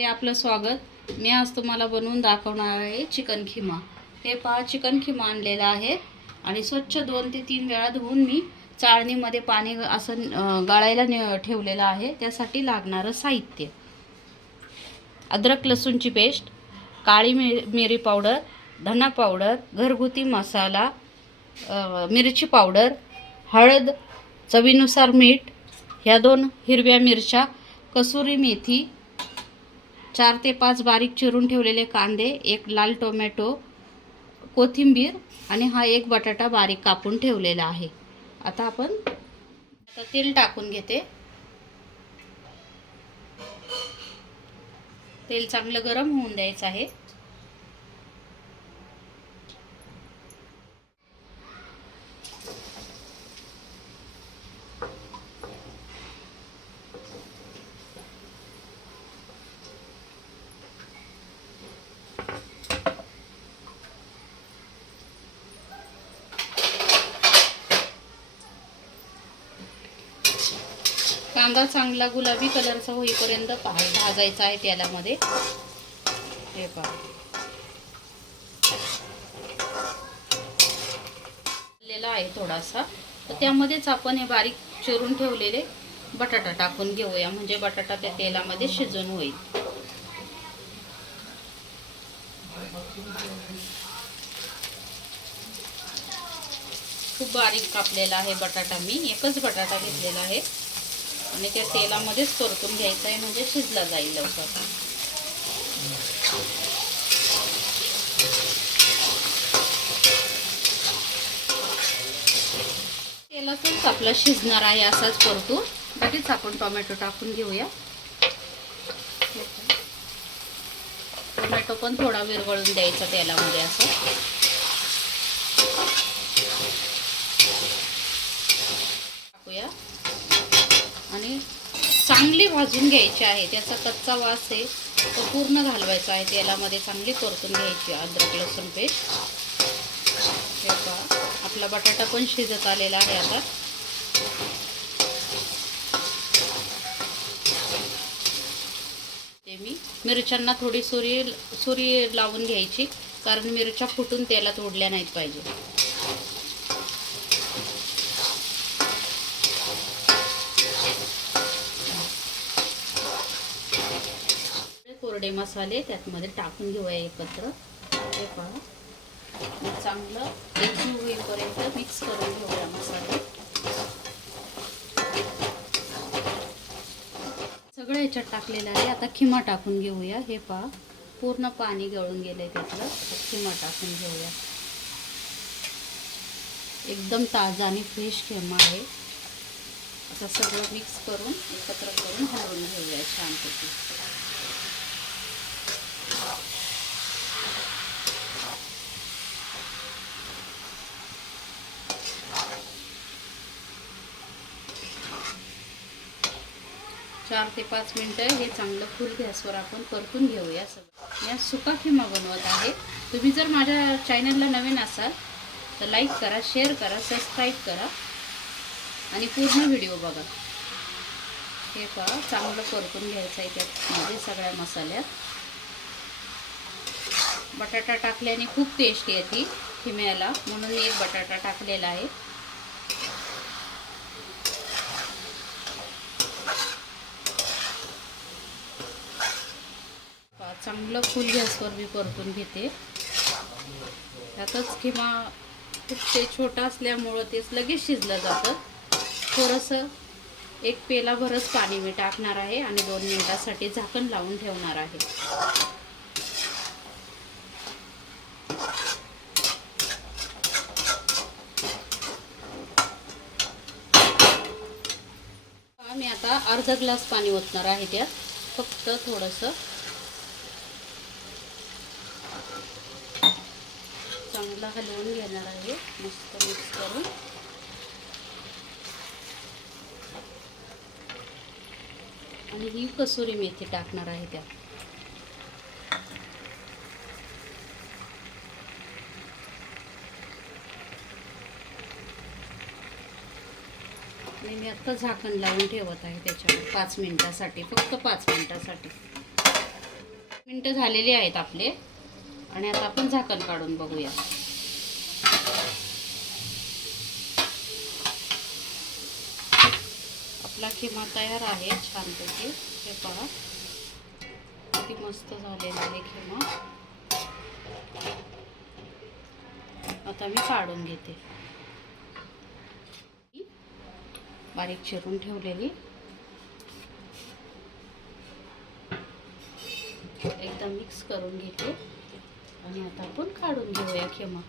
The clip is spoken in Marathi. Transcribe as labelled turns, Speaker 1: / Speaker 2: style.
Speaker 1: ते आपलं स्वागत. मी आज तुम्हाला बनवून दाखवणार आहे चिकन खिमा. हे पहा चिकन खिमा आणलेला आहे. आणि स्वच्छ दोन ते तीन वेळा धुवून मी चाळणीमध्ये पाणी असं गाळायला ने- ठेवलेलं आहे. त्यासाठी लागणारं साहित्य. अद्रक लसूणची पेस्ट काळी मिर मिरी पावडर धना पावडर घरगुती मसाला मिरची पावडर हळद चवीनुसार मीठ ह्या दोन हिरव्या मिरच्या कसुरी मेथी चार ते पाच बारीक चिरून ठेवलेले कांदे एक लाल टोमॅटो कोथिंबीर आणि हा एक बटाटा बारीक कापून ठेवलेला आहे. आता आपण आता तेल टाकून घेते. तेल चांगलं गरम होऊन द्यायचं आहे. कांदा चांगला गुलाबी कलरचा होईपर्यंत भाजायचा आहे तेलामध्ये. हे पहा. आहे थोडासा. तर त्यामध्येच आपण हे बारीक चिरून ठेवलेले बटाटा टाकून घेऊया म्हणजे बटाटा त्या तेलामध्ये शिजून होईल. खूप बारीक कापलेला आहे बटाटा मी एकच बटाटा घेतलेला आहे. आणि त्या तेलामध्येच परतून घ्यायचं आहे म्हणजे शिजला जाईल लवकर. तेलातच आपला शिजणार आहे असाच परतून. बाकीच आपण टोमॅटो टाकून घेऊया. टोमॅटो पण थोडा विरवळून द्यायचा तेलामध्ये असं. टाकूया. चांगली भाजून घ्यायची आहे. त्याचा कच्चा वास आहे तो पूर्ण घालवायचा आहे. तेलामध्ये चांगली परतून घ्यायची अद्रक लसूण पेस्ट. हे आपला बटाटा पण शिजत आलेला आहे आता. ते मी मिरच्यांना थोडी सुरी सुरी लावून घ्यायची. कारण मिरच्या फुटून तेलात उडल्या नाहीत पाहिजे. कोरडे मसाले त्यातमध्ये टाकून घेऊया एकत्र. हे पहा. चांगलं एकजीव होईपर्यंत मिक्स करून घेऊया मसाले. सगळं याच्यात टाकलेलं आहे. आता खिमा टाकून घेऊया. हे पहा. पूर्ण पाणी गळून गेलंय त्यातलं. खिमा टाकून घेऊया. एकदम ताजा आणि फ्रेश खिमा आहे. असं सगळं मिक्स करून एकत्र करून हलवून घेऊया छानपैकी. चार ते पाच मिनटं हे चांगलं फुल गॅसवर आपण परतून घेऊया सगळं. या सुका खिमा बनवत आहे. तुम्ही जर माझ्या चॅनलला नवीन असाल तर लाईक करा शेअर करा सबस्क्राईब करा आणि पूर्ण व्हिडिओ बघा. हे पहा चांगलं परतून घ्यायचं आहे त्यामध्ये सगळ्या मसाल्यात बटाटा टाकल्याने खूप टेस्ट येते खिम्याला. म्हणून मी एक बटाटा टाकलेला आहे. चांगलं फुल गॅसवर मी परतून घेते. त्यातच किंवा खूप ते छोटं असल्यामुळं तेच लगेच शिजलं जातं. थोडंसं एक पेलाभरच पाणी मी टाकणार आहे आणि दोन मिनिटासाठी झाकण लावून ठेवणार आहे. मी आता अर्धा ग्लास पाणी ओतणार आहे त्यात. फक्त थोडंसं चांगला हलवून घेणार आहे. मस्त मिक्स करून. आणि ही कसुरी मेथी टाकणार आहे त्यात. मी आत्ता झाकण लावून ठेवत आहे त्याच्यावर पाच मिनिटासाठी फक्त पाच मिनटासाठी. मिनटं झालेली आहेत आपले. आणि आता आपण झाकण काढून बघूया. आपला खिमा तयार आहे छानपैकी. हे पहा. किती मस्त झालेला आहे खिमा आता मी काढून घेते. बारीक चिरून ठेवलेली. एकदम मिक्स करून घेते. आणि आता आपण काढून घेऊया खिमा